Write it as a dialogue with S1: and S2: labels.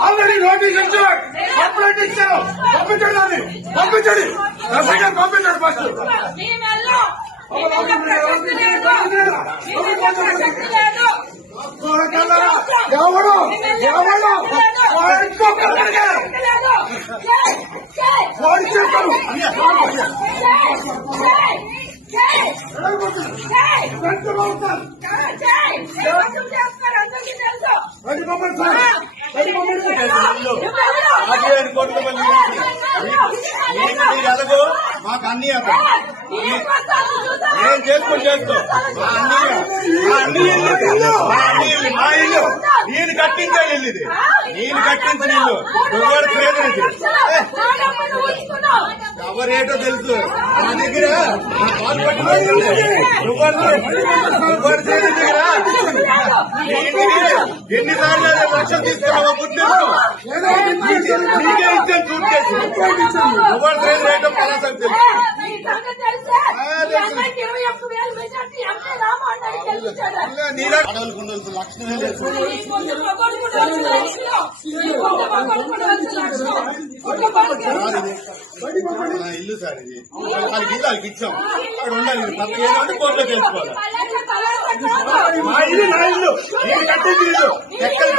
S1: Already notice ఇచ్చారు complaint ఇచ్చారు పంపించండి అది పంపించండి ఎస్ఐ పంపించండి ఫస్ట్ ఎవడు ఎవడు వాడు రెడీ పంపండి సార్
S2: ఆర్టీఐ కోర్టుకు వెళ్ళి నీకు నీకు అడగు మాకు అన్ని నేను చేసుకొని చేస్తూ మా ఇల్లు నేను కట్టించే ఇల్లు ఇది నేను కట్టించిన ఇల్లు నువ్వు పేరు ఇది ఎవరేటో తెలుసు నా దగ్గర కాలు పట్టుకోవాలి నువ్వు దగ్గర ఎన్నిసార్లు అదే లక్షలు తీసుకున్నావో గుర్తించు నీకే ఇచ్చాను చూట్ చేసి నువ్వు ట్రైన్ పలాసం అడవులకు ఇల్లు సార్ ఇది. వాళ్ళకి ఇల్లు వాళ్ళకి ఇచ్చాం. అక్కడ ఉండాలి. ఇది కోర్టులో తెలుసుకోవాలి మా ఇల్లు నా ఇల్లు. నేను కట్టింది ఇల్లు. ఎక్కడ